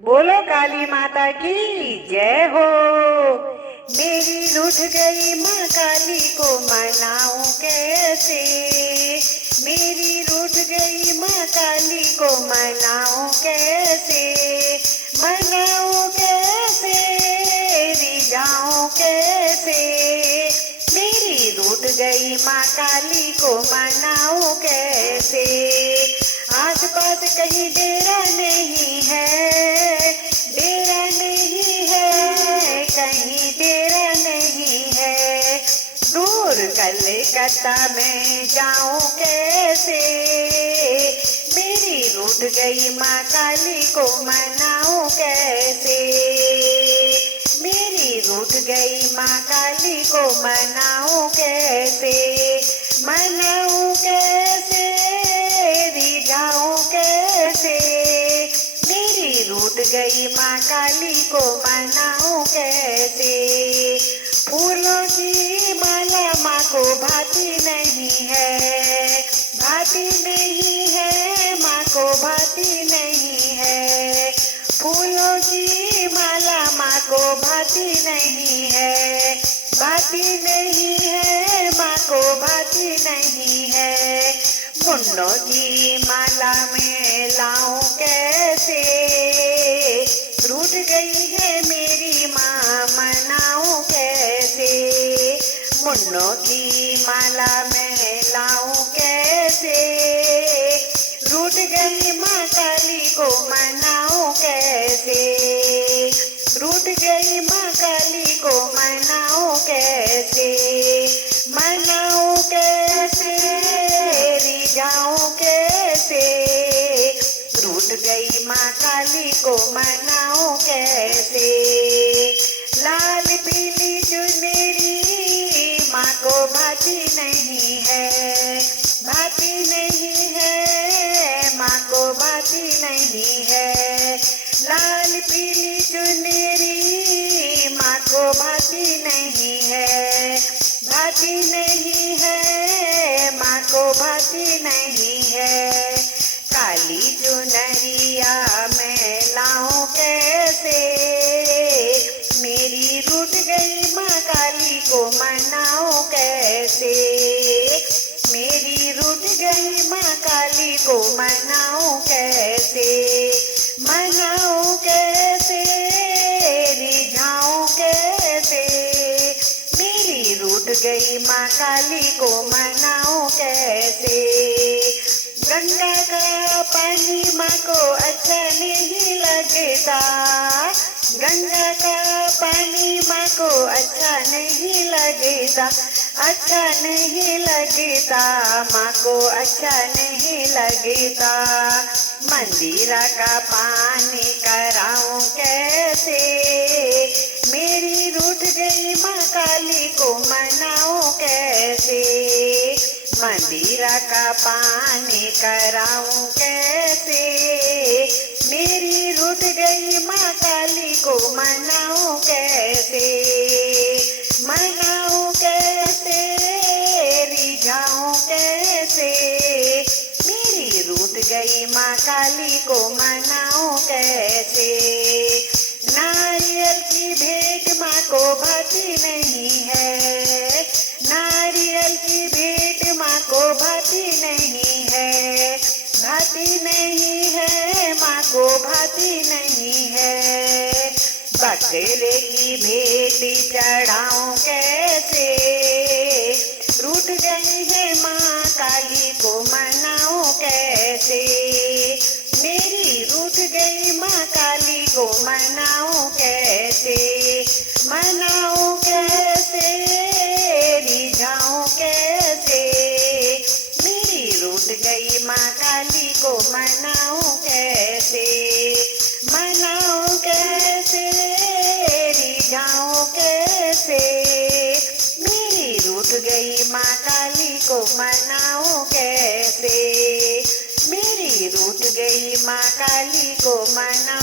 बोलो काली माता की जय हो। मेरी रूठ गई माँ काली को मनाऊं कैसे। मेरी रूठ गई माँ काली को मनाऊं कैसे। मनाऊं कैसे, रिझाऊं कैसे। मेरी रूठ गई माँ काली को मनाऊं कैसे। आस पास कहीं डेरा नहीं है, डेरा नहीं है, कहीं डेरा नहीं है। दूर कलकत्ता में जाऊं कैसे। मेरी रूठ गई माँ काली को मनाऊं कैसे। मेरी रूठ गई माँ काली को मनाऊं कैसे। मनाऊं कैसे, रिझाऊं कैसे। मेरी रूठ गई माँ काली को मनाऊं कैसे। फूलों की माला माँ को भाती नहीं है, भाती नहीं है, माँ को भाती नहीं है। फूलों की माला माँ को भाती नहीं है, भाती नहीं है, माँ को भाती नहीं है। मुंडों की माला में लाऊं कैसे। रूठ गई है मेरी माँ मनाऊं कैसे। मुंडों की माला में लाऊं कैसे। रूठ गई माँ काली को मनाऊं कैसे। रूठ गई माँ काली को मनाऊं कैसे। मनाऊं कैसे, रिझाऊं कैसे। रूठ गई माँ काली को मनाऊं कैसे। लाल पीली चुनरी माँ को भाती नहीं है, भाती नहीं है, माँ को भाती नहीं है। लाल पीली चुनरी माँ को भाती नहीं है, भाती नहीं है, माँ को भाती नहीं है। काली चुनरिया मैं लाऊं कैसे। मेरी रूठ गई माँ काली को मनाऊं कैसे। मेरी रूठ गई माँ काली को मनाऊं कैसे। मनाऊं कैसे, रिझाऊं कैसे। मेरी रूठ गई माँ काली को मनाऊं कैसे। गंगा का पानी माँ को अच्छा नहीं लगता। गंगा का पानी माँ को अच्छा नहीं लगता, अच्छा नहीं लगता, माँ को अच्छा नहीं लगता। मंदिर का पानी कराऊं कैसे। मेरी रूठ गई माँ काली को मनाऊं कैसे। मंदिर का पानी कराऊं कैसे। मेरी रूठ गई माँ काली को मनाऊं कैसे। मनाऊं कैसे, रिझाऊं कैसे। मेरी रूठ गई माँ काली को मनाऊं कैसे। नारियल की भेंट माँ को भाती नहीं है, नारियल की भेंट माँ को भाती नहीं है, भाती नहीं है, माँ को भाती नहीं है। बकरे की भेंट चढ़ाऊं कैसे। रूठ गई है माँ काली को मनाऊं कैसे। मेरी रूठ गई माँ काली को मनाऊं कैसे। मनाऊं कैसे, रिझाऊं कैसे। मेरी रूठ गई माँ काली को मनाऊं कैसे। मनाऊं कैसे, रिझाऊं कैसे। मेरी रूठ गई माँ काली को मनाऊं कैसे। मेरी रूठ गई माँ काली को मना